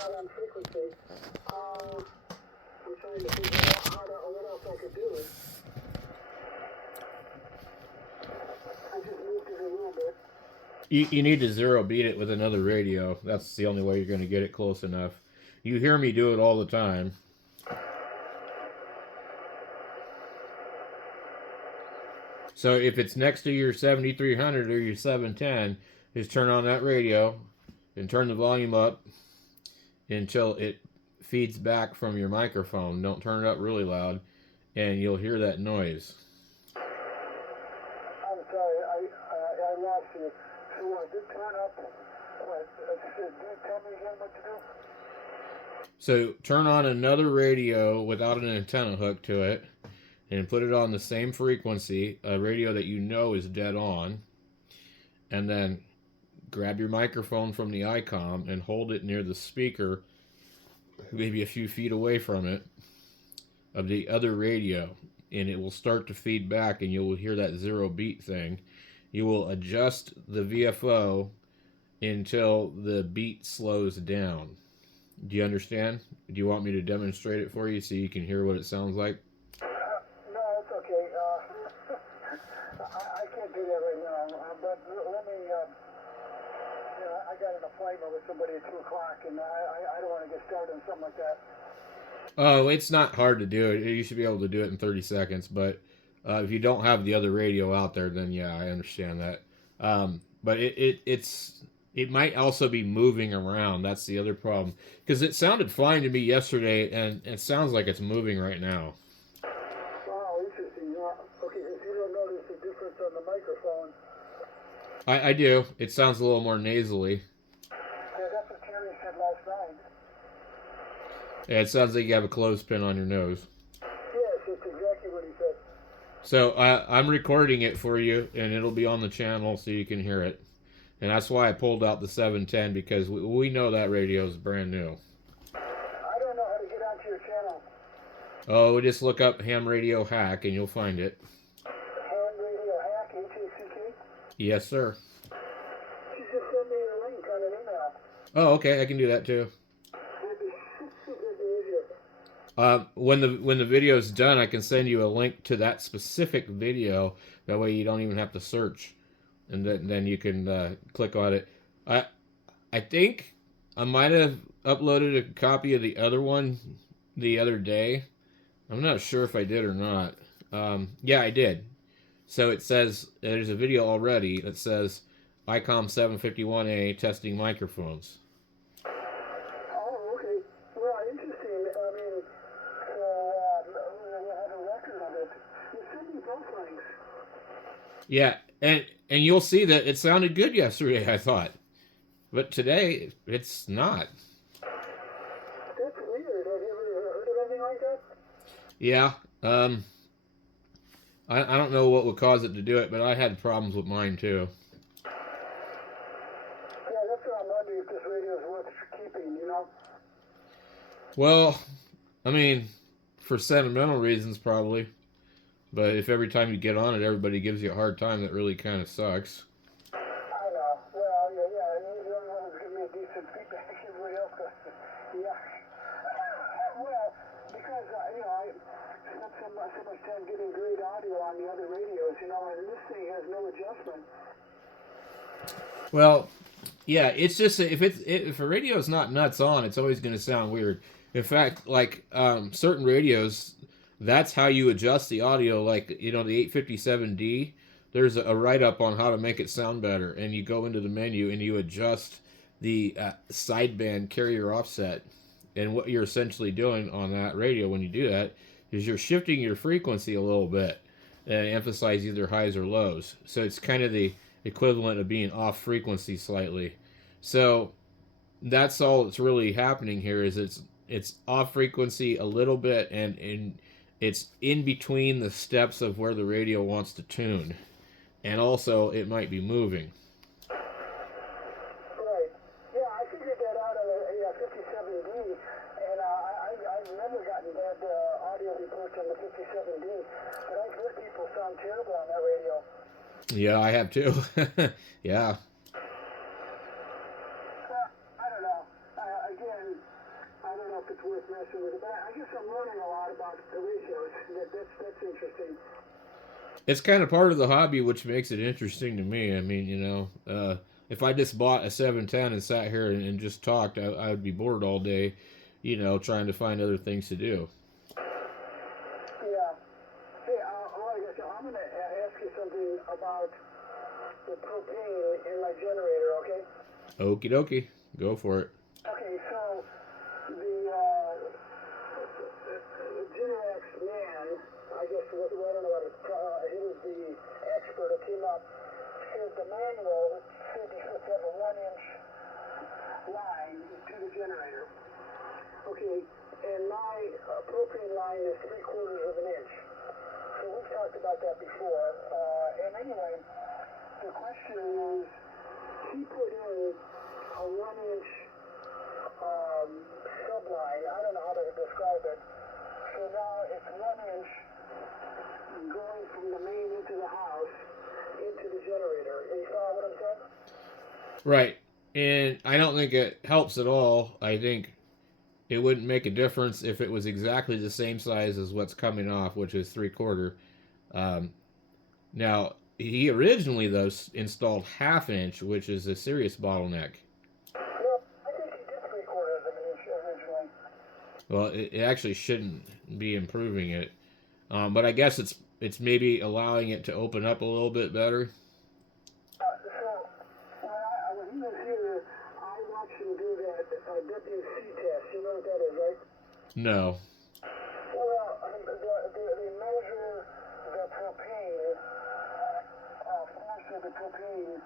not on frequency. I'm trying to figure out what else I could do. I just moved it a little bit. You need to zero beat it with another radio. That's the only way you're going to get it close enough. You hear me do it all the time. So if it's next to your 7300 or your 710, just turn on that radio and turn the volume up until it feeds back from your microphone. Don't turn it up really loud, and you'll hear that noise. I'm sorry, I lost you. So what, did turn up, tell me again what to do? So turn on another radio without an antenna hooked to it, and put it on the same frequency, a radio that you know is dead on, and then grab your microphone from the ICOM and hold it near the speaker, maybe a few feet away from it, of the other radio, and it will start to feed back, and you will hear that zero beat thing. You will adjust the VFO until the beat slows down. Do you understand? Do you want me to demonstrate it for you so you can hear what it sounds like? No, it's okay. I can't do that right now, but let me, I got an appointment with somebody at 2 o'clock, and I don't want to get started on something like that. Oh, it's not hard to do it. You should be able to do it in 30 seconds, but if you don't have the other radio out there, then yeah, I understand that. But it might also be moving around. That's the other problem. Because it sounded fine to me yesterday, and it sounds like it's moving right now. Oh, interesting. Okay, if you don't notice the difference on the microphone. I do. It sounds a little more nasally. Yeah, that's what Terry said last night. Yeah, it sounds like you have a clothespin on your nose. Yes, that's exactly what he said. So I'm recording it for you, and it'll be on the channel so you can hear it. And that's why I pulled out the 710, because we know that radio is brand new. I don't know how to get onto your channel. Oh, just look up Ham Radio Hack, and you'll find it. Ham Radio Hack, H-A-C-K? Yes, sir. You just send me a link on an email. Oh, okay, I can do that too. It'd be easier. When the video's done, I can send you a link to that specific video. That way you don't even have to search, and then you can click on it. I think I might have uploaded a copy of the other one the other day. I'm not sure if I did or not. Yeah, I did. So it says there's a video already that says ic751a testing microphones. Oh, okay. Well, interesting. I mean, we have a record of it. You send me both links. Yeah, and you'll see that it sounded good yesterday, I thought. But today, it's not. That's weird. Have you ever heard of anything like that? Yeah, I don't know what would cause it to do it, but I had problems with mine too. Yeah, that's what I'm wondering if this radio is worth keeping, you know? Well, I mean, for sentimental reasons probably. But if every time you get on it, everybody gives you a hard time, that really kind of sucks. I know. Well, yeah, you're the only one who's giving me a decent feedback. Everybody else goes, yeah. Well, because, I spent so much time getting great audio on the other radios, and this thing has no adjustment. Well, yeah, it's just if a radio is not nuts on, it's always going to sound weird. In fact, like certain radios, that's how you adjust the audio. Like the 857D, there's a write-up on how to make it sound better, and you go into the menu and you adjust the sideband carrier offset. And what you're essentially doing on that radio when you do that is you're shifting your frequency a little bit and emphasize either highs or lows. So it's kind of the equivalent of being off frequency slightly. So that's all that's really happening here, is it's off frequency a little bit, and it's in between the steps of where the radio wants to tune. And also it might be moving. Right. Yeah, I figured that out on a 57D, and I've never gotten bad audio reports on the 57D, but I've heard people sound terrible on that radio. Yeah, I have too. Yeah. I don't know. Again, if it's worth messing with it. But I guess I'm learning a lot about the ratios. That's interesting. It's kind of part of the hobby, which makes it interesting to me. I mean, if I just bought a 710 and sat here and just talked, I would be bored all day, trying to find other things to do. Yeah. Hey, all right, so I'm going to ask you something about the propane in my generator, okay? Okie dokie. Go for it. Okay, so the Generax man, I guess, I don't know what he was the expert that came up, said the manual said you should have a 1-inch line to the generator. Okay, and my propane line is 3/4 of an inch. So we've talked about that before. And anyway, the question is, he put in a 1-inch subline. I don't know how to describe it. So now it's 1 inch going from the main into the house into the generator. You follow what I'm saying? Right. And I don't think it helps at all. I think it wouldn't make a difference if it was exactly the same size as what's coming off, which is 3/4. Now, he originally, though, installed 1/2 inch, which is a serious bottleneck. Well, I think he did 3/4 of an inch originally. Well, it actually shouldn't be improving it. But I guess it's maybe allowing it to open up a little bit better. So when he was here, I watched him do that WC test. You know what that is, right? No. Well, they measure the propane, force of the propane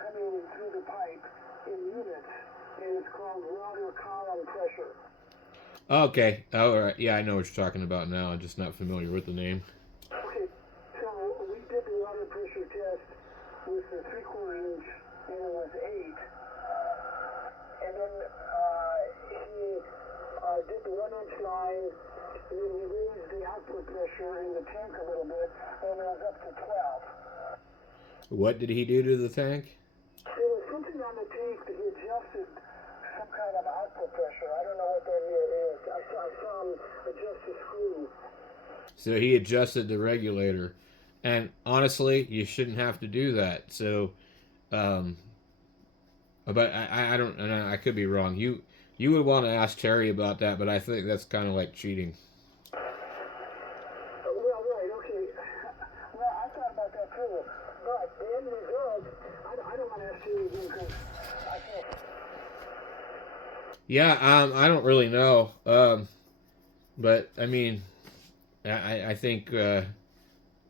coming through the pipe in units, and it's called water column pressure. Okay. All right. Yeah, I know what you're talking about now. I'm just not familiar with the name. Okay, so we did the water pressure test with the 3/4 inch, and it was 8. And then he did the 1-inch line, and then he raised the output pressure in the tank a little bit, and it was up to 12. What did he do to the tank? There was something on the tank that he adjusted some kind of output pressure. I don't know what that is. I saw him adjust the screw. So he adjusted the regulator. And honestly, you shouldn't have to do that. So, but I don't, and I could be wrong. You would want to ask Terry about that, but I think that's kind of like cheating. Well, right, okay. Well, I thought about that too. But the end result, I don't want to ask you again because I can't. Yeah, I don't really know. But I mean, I think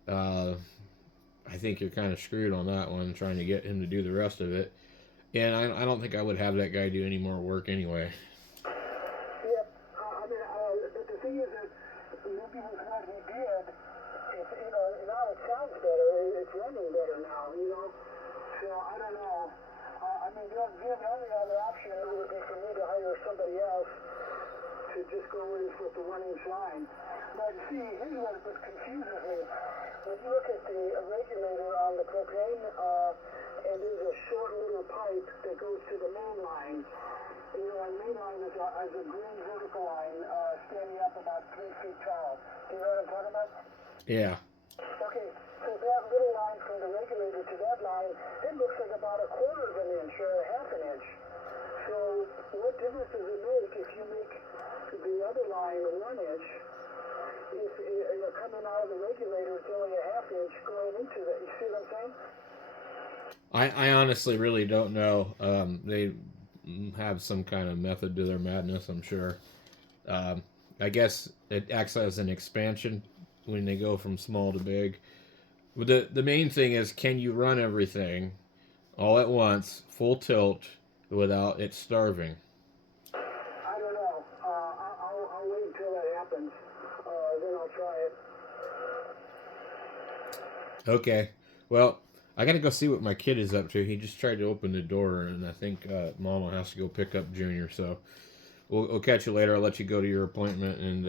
I think you're kind of screwed on that one, trying to get him to do the rest of it. And I don't think I would have that guy do any more work anyway. Yeah, I mean, but the thing is that maybe with what he did, it's, now it sounds better. It's running better now, So I don't know. I mean, the only other option would be for me to hire somebody else to just go in with the 1-inch line. But see, here's what confuses me. When you look at the regulator on the propane, and there's a short little pipe that goes to the main line. Our main line is a green vertical line standing up about 3 feet tall. Do you know what I'm talking about? Yeah. Okay, so that little line from the regulator to that line, it looks like about 1/4 of an inch or 1/2 an inch. So what difference does it make if you make the other line 1 inch? If you're coming out of the regulator, it's only 1/2 inch going into that. You see what I'm saying? I honestly really don't know. They have some kind of method to their madness, I'm sure. I guess it acts as an expansion when they go from small to big. But the main thing is, can you run everything all at once, full tilt, without it starving? I don't know. I'll wait until that happens. Then I'll try it. Okay. Well, I gotta go see what my kid is up to. He just tried to open the door, and I think Mama has to go pick up Junior. So we'll catch you later. I'll let you go to your appointment, and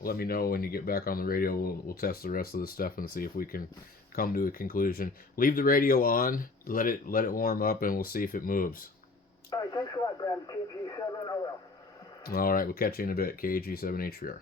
let me know when you get back on the radio. We'll test the rest of the stuff and see if we can come to a conclusion. Leave the radio on. Let it warm up, and we'll see if it moves. All right. Thanks a lot, Brad. kg7ol. All right, we'll catch you in a bit. kg7ol.